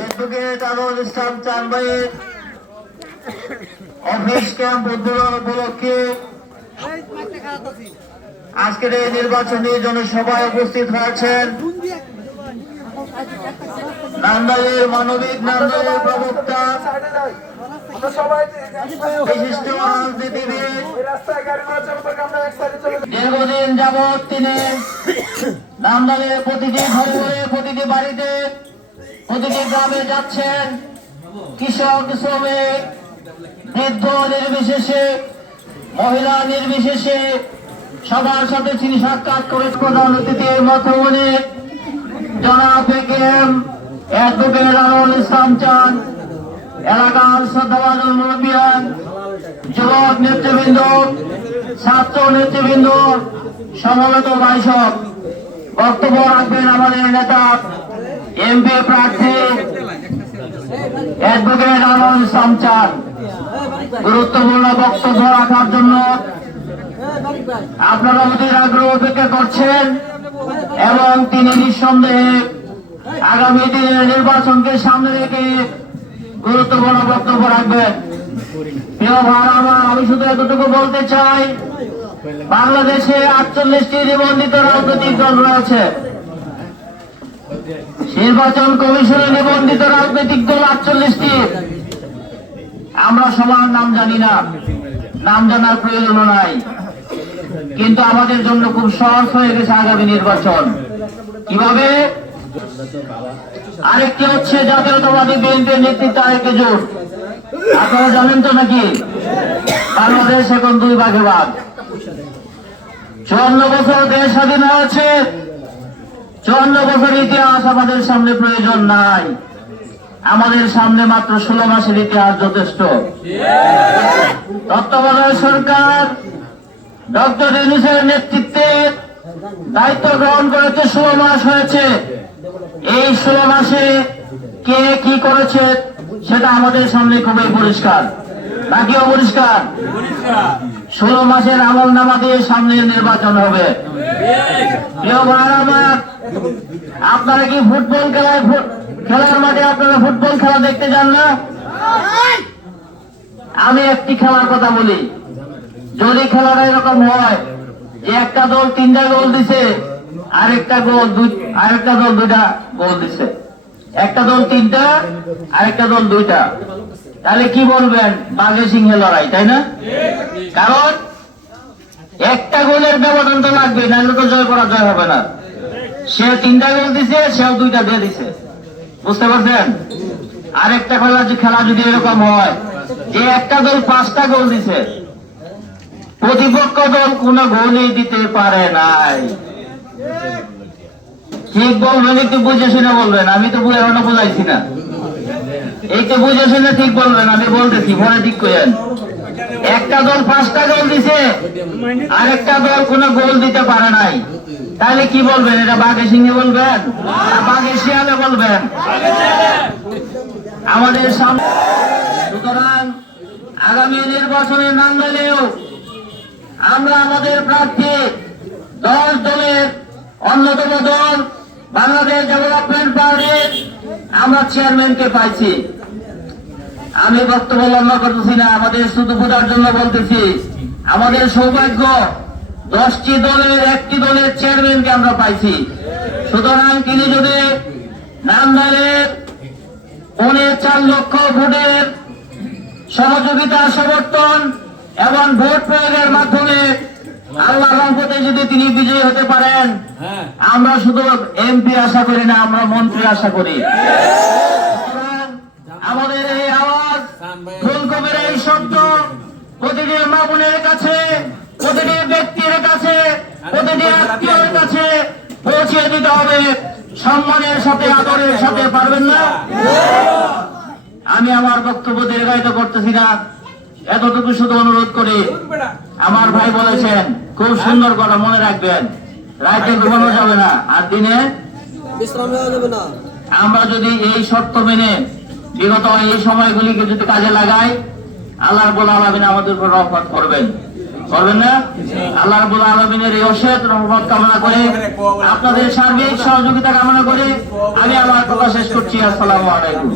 Advocate Anwar ইসলাম চান office camp উপলক্ষে আজকের এই নির্বাচনী জনসভায় উপস্থিত হয়েছেন নান্দাইয়ের মানবিক নান্দাইয়ের প্রবক্তা বিশিষ্ট রাজনীতিবিদ দীর্ঘদিন যাবৎ তিনি নামদালের প্রতিটি ঘরে, প্রতিটি বাড়িতে, প্রতিটি গ্রামে যাচ্ছেন। কৃষক, শ্রমিক, বৃদ্ধ নির্বিশেষে, মহিলা নির্বিশেষে সবার সাথে তিনি সাক্ষাৎ করে প্রধান অতিথির মাধ্যমে। জনাব একেএম অ্যাডভোকেট আনোয়ার ইসলাম চান এলাকার শ্রদ্ধাভাজন মুরব্বিয়ান, যুবক নেতৃবৃন্দ ছাত্র নেতৃবৃন্দ সমবেত বাইশক, বক্তব্য রাখবেন আমাদের নেতা, এমপি প্রার্থী, অ্যাডভোকেট ইসলাম চান গুরুত্বপূর্ণ বক্তব্য রাখার জন্য আপনারা অধীর আগ্রহ অপেক্ষা করছেন এবং তিনি নিঃসন্দেহে আগামী দিনের নির্বাচনকে সামনে রেখে গুরুত্বপূর্ণ বক্তব্য রাখবেন। প্রিয় ভাই, আমার আমি শুধু এতটুকু বলতে চাই বাংলাদেশে আটচল্লিশটি নিবন্ধিত রাজনৈতিক দল রয়েছে। নির্বাচন কমিশনে নিবন্ধিত রাজনৈতিক দল আটচল্লিশটি। আমরা সবার নাম জানি না। নাম জানার প্রয়োজন নাই। কিন্তু আমাদের জন্য খুব সহজ হয়ে গেছে আগামী নির্বাচন। কীভাবে? আরেকটি হচ্ছে জাতীয়তাবাদী বিএনপির নেতৃত্বে আরেকটি জোট। আপনারা জানেন তো নাকি? বাংলাদেশ এখন দুই ভাগে ভাগ। চুয়ান্ন বছর দেশ স্বাধীন হয়েছে। চুয়ান্ন বছর ইতিহাস আমাদের সামনে প্রয়োজন নাই। আমাদের সামনে মাত্র ষোলো মাসের ইতিহাস যথেষ্ট। তত্ত্বাবধায়ক সরকার, ডক্টর ইউনুসের নেতৃত্বে দায়িত্ব গ্রহণ করেছে, ষোলো মাস হয়েছে। এই ষোলো মাসে কে কি করেছে সেটা আমাদের সামনে খুবই পরিষ্কার। বাকি অপরিষ্কার ষোলো মাসের আমল নামা দিয়ে সামনে নির্বাচন হবে। আপনারা কি ফুটবল খেলায় খেলার মাঠে আপনারা ফুটবল খেলা দেখতে যান না? আমি একটি খেলার কথা বলি। যদি খেলাটা এরকম হয় যে একটা দল তিনটা গোল দিছে, আরেকটা গোল আরেকটা দল দুইটা গোল দিছে। একটা দল তিনটা, আরেকটা দল দুইটা। তাহলে কি বলবেন? বাঘে সিংহে লড়াই, তাই না? কারণ একটা গোলের ব্যবধান তো লাগবে নাহলে তো জয় করা জয় হবে না। সে তিনটা গোল দিছে, সেও দুইটা দিয়ে দিছে। বুঝতে পারছেন? আরেকটা খেলা খেলা যদি এরকম হয়, যে একটা দল পাঁচটা গোল দিছে, প্রতিপক্ষ দল কোন গোলই দিতে পারে নাই। ঠিক বলবেন, একটু বুঝে শুনে বলবেন, আমি তো বুঝে এখনও বোঝাইছি না। এইটা বুঝে শুনে ঠিক বলবেন, আমি বলতেছি পরে ঠিক করেন একটা দল পাঁচটা গোল দিছে, আরেকটা দল কোনো গোল দিতে পারে নাই। তাহলে কি বলবেন, এটা বাঘে সিংহে বলবেন? বাঘে শিয়ালে বলবেন। আমাদের সামনে সুতরাং আগামী নির্বাচনে নাঙ্গলেও আমরা আমাদের প্রার্থী দশ দলের অন্যতম দল, বাংলাদেশ ডেভেলপমেন্ট পার্টির আমরা চেয়ারম্যানকে পাইছি। আমি বক্তব্য লম্বা করতেছি না, আমাদের বোঝার জন্য বলতেছি, আমাদের সৌভাগ্য, দশটি দলের একটি দলের চেয়ারম্যানকে আমরা পাইছি। সুতরাং তিনি যদি নাম দলের পৌনে চার লক্ষ ভোটের সহযোগিতা সমর্থন এবং ভোট প্রয়োগের মাধ্যমে আল্লাহ রহমতে যদি তিনি বিজয়ী হতে পারেন আমরা শুধু এমপি আশা করি না আমরা মন্ত্রী আশা করি। আমাদের এই আওয়াজ ফুলকবির এই শব্দ প্রতিটি মা কাছে প্রতিটি ব্যক্তির কাছে প্রতিটি আত্মীয়ের কাছে পৌঁছে দিতে হবে। সম্মানের সাথে আদরের সাথে পারবেন না। আমি আমার বক্তব্য দীর্ঘায়িত করতেছি না। এতটুকু শুধু অনুরোধ করি। আমার ভাই বলেছেন খুব সুন্দর কথা মনে রাখবেন। রাতে ঘুমানো যাবে না আর দিনে বিশ্রাম যাবে না। আমরা যদি এই শর্ত মেনে বিগত এই সময়গুলিকে যদি কাজে লাগাই আল্লাহ বলে আলামিন আমাদের উপর রহমত করবেন। করবেন না? আল্লাহ রাব্বুল আলামিনের এই অশেষ রহমত কামনা করে আপনাদের সার্বিক সহযোগিতা কামনা করে আমি আমার কথা শেষ করছি। আসসালামু আলাইকুম।